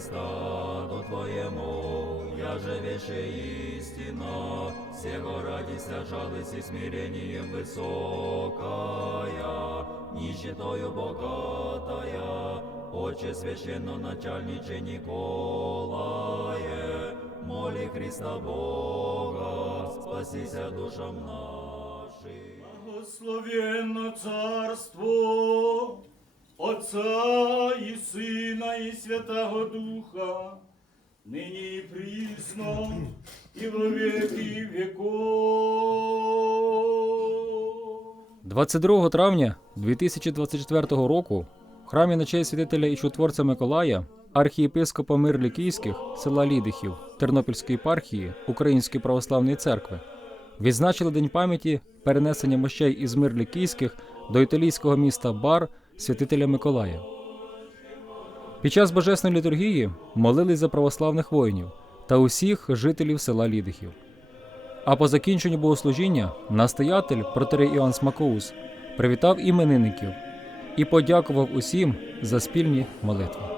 стаду Твоему, я же вещи истина, всего радися жалость и смирением высокая, нищетою богатая, Отче священно начальниче Николае, моли Христа Бога, спасися душам нашим. Благословенно царство Отца Сина, і Святого Духа, нині і прісно, і во віки веков. 22 травня 2024 року в храмі на честь святителя і чудотворця Миколая архієпископа Мирлі Київських села Лідихів Тернопільської єпархії Української православної церкви відзначили День пам'яті перенесення мощей із Мирлі Київських до італійського міста Бар святителя Миколая. Під час божественної літургії молились за православних воїнів та усіх жителів села Лідихів. А по закінченню богослужіння настоятель протерей Іоанн Смакоус привітав іменинників і подякував усім за спільні молитви.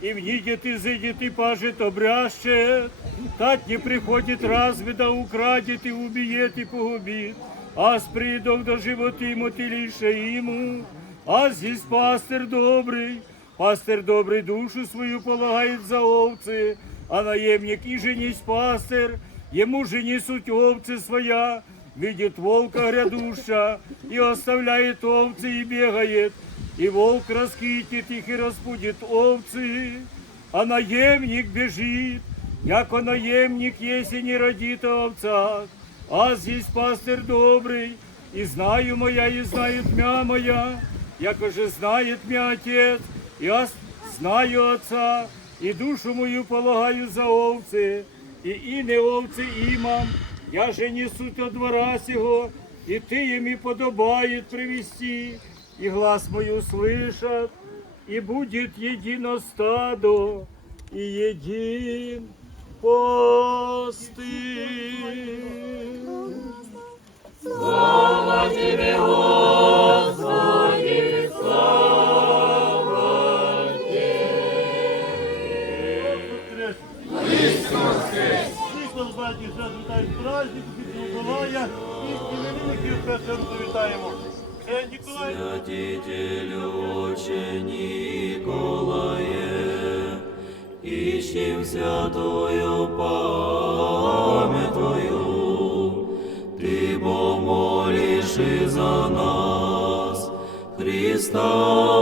и зайдет и пажит обрящет. Так не приходит разве да украдет и убьет и погубит. А спридох до животы ему ты лише ему. А здесь пастырь добрый, пастырь добрый душу свою полагает за овцы, а наемник и женись пастырь, ему же несут овцы своя, видит волка грядуща, и оставляет овцы и бегает, и волк раскитит их и распудит овцы, а наемник бежит, яко наемник, если не родит о овцах, а здесь пастырь добрый, и знаю моя, и знает мя моя, яко же знает мя отец, я знаю отца, и душу мою полагаю за овцы, и ине овцы имам, я же несу от двора сего, и ты им и подобает привести, и глаз мой услышат, и будет едино стадо, и един пости. Христос, браті, зараз вітають праздник, від Миколая і іменинників першим завітаємо. Святителю Отче Николае, ищем святую память Твою, Ты помолишь за нас, Христа